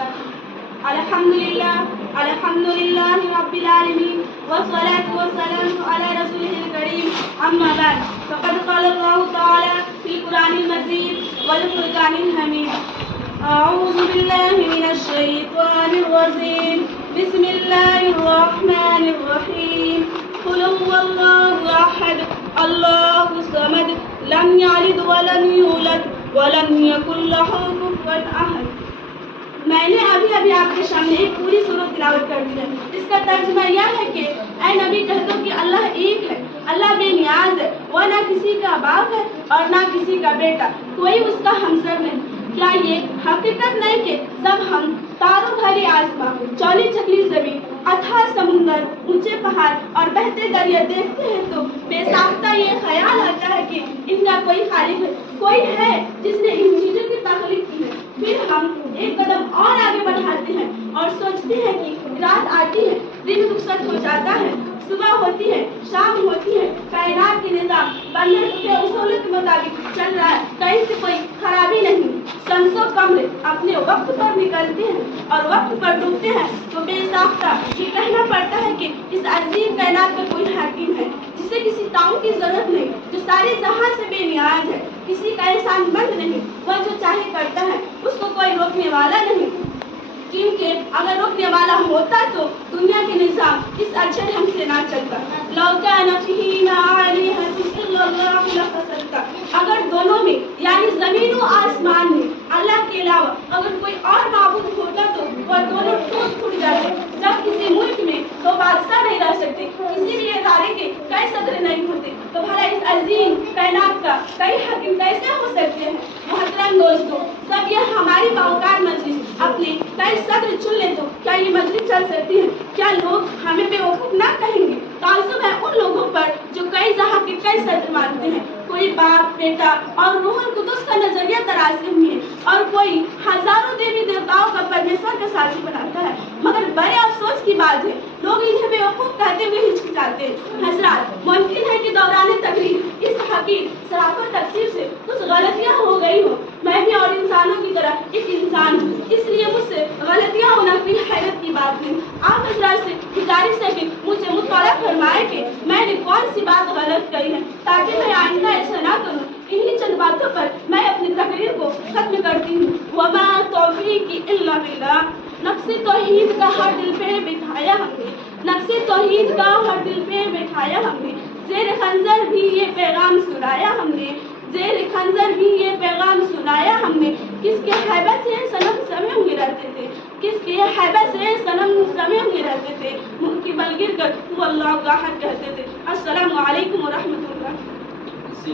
وبركاته. الحمد لله رب العالمين والصلاة والسلام على رسوله الكريم. أما بعد فقد قال الله تعالى في القرآن المجيد والفرقان الحميد: أعوذ بالله من الشيطان الرجيم. بسم الله الرحمن الرحيم. قل هو الله أحد الله الصمد لم يلد ولم يولد ولم يكن له كفوا أحد. میں نے ابھی آپ کے سامنے ایک پوری سورت تلاوت کر دی ہے. اس کا ترجمہ یہ ہے کہ اے نبی کہہ دو کہ اللہ ایک ہے، اللہ بے نیاز ہے، وہ نہ کسی کا باپ ہے اور نہ کسی کا بیٹا، کوئی اس کا ہمسر نہیں. کیا یہ حقیقت نہیں کہ جب ہم تاروں بھری آسمان، چولی چکلی زمین، اتھاہ سمندر، اونچے پہاڑ اور بہتے دریا دیکھتے ہیں تو بے ساختہ یہ خیال آتا ہے کہ ان کا کوئی خالق ہے، کوئی ہے جس نے ان چیزوں کی تخلیق کی ہے. پھر ہم ایک قدم اور آگے بڑھاتے ہیں اور سوچتے ہیں کہ رات آتی ہے، دن رخصت ہو جاتا ہے، صبح ہوتی ہے، شام ہوتی ہے، کائنات کے نظام بندر کے اصول کے مطابق چل رہا ہے، کہیں سے کوئی خرابی نہیں. شمس و قمر اپنے وقت پر نکلتے ہیں اور وقت پر ڈوبتے ہیں تو بے ساختہ یہ کہنا پڑتا ہے کہ اس عظیم کائنات کا کوئی حاکم ہے جسے کسی تعاون کی ضرورت نہیں، جو سارے جہاں سے بے نیاز ہے، کسی کا احسان مند نہیں، وہ جو چاہے کرتا ہے، اس کو کوئی روکنے والا نہیں. کیونکہ اگر روکنے والا ہوتا تو دنیا کے نظام اس اچھے ڈھنگ سے نہ چلتا. لو کان فیہما آلہۃ الا اللہ لفسدتا. اگر دونوں میں یعنی زمین و آسمان میں اللہ کے علاوہ اگر کوئی اور معبود ہوتا تو وہ دونوں ٹوٹ جاتے. جب کسی ملک میں دو بادشاہ نہیں رہ سکتے، کسی بھی ادارے کے کئی صدر نہیں ہوتے، تو بھلا اس عظیم کائنات کا کئی حاکم کیسے ہو سکتے ہیں؟ محترم دوستو، جب یہ ہماری باوقار مجلس اپنے کئی صدر چن لے تو کیا یہ مجلس چل سکتی ہے؟ کیا لوگ ہمیں بیوقوف نہ کہیں گے؟ تعصب ہے ان لوگوں پر جو کئی جہاں کے کئی صدر مانتے ہیں. کوئی باپ، بیٹا اور روح القدس کا نظریہ تراشتے ہوئے اور کوئی ہزاروں دیوی دیوتاؤں کا پرمیشور کا سازی بناتا ہے. مگر بڑے افسوس کی بات ہے، لوگ انہیں بیوقوف کہتے ہوئے ہچکچاتے ہیں. حضرات، ممکن ہے کہ دوران تقریر اس حقیر صراف و تقسیم سے کچھ غلطیاں ہو گئی ہوں. میں بھی اور انسانوں کی طرح ایک انسان ہوں، اس لیے مجھ سے غلطیاں ہونا کوئی حیرت کی بات نہیں. آپ حضرات سے گزارش ہے کہ مجھے مطالعہ فرمائے کہ میں نے کون سی بات غلط کہی ہے تاکہ میں آئندہ ایسا نہ کروں. انہی چند باتوں پر میں اپنی تقریر کو ختم کرتی ہوں. وما توفیقی الا باللہ. نقص توحید کا ہر دل پہ بٹھایا ہم نے، نقص توحید کا ہر دل پہ بٹھایا ہم نے. زیر خنجر بھی یہ پیغام سنایا ہم نے، زیر خنجر بھی یہ پیغام سنایا ہم نے. کس کے ہیبت سے صنم سمے ہوئے رہتے تھے، کس کے ہیبت سے صنم سمے ہوئے رہتے تھے. منہ کی بل گر کر وہ اللہ کا حق کہتے تھے. السلام علیکم ورحمۃ اللہ.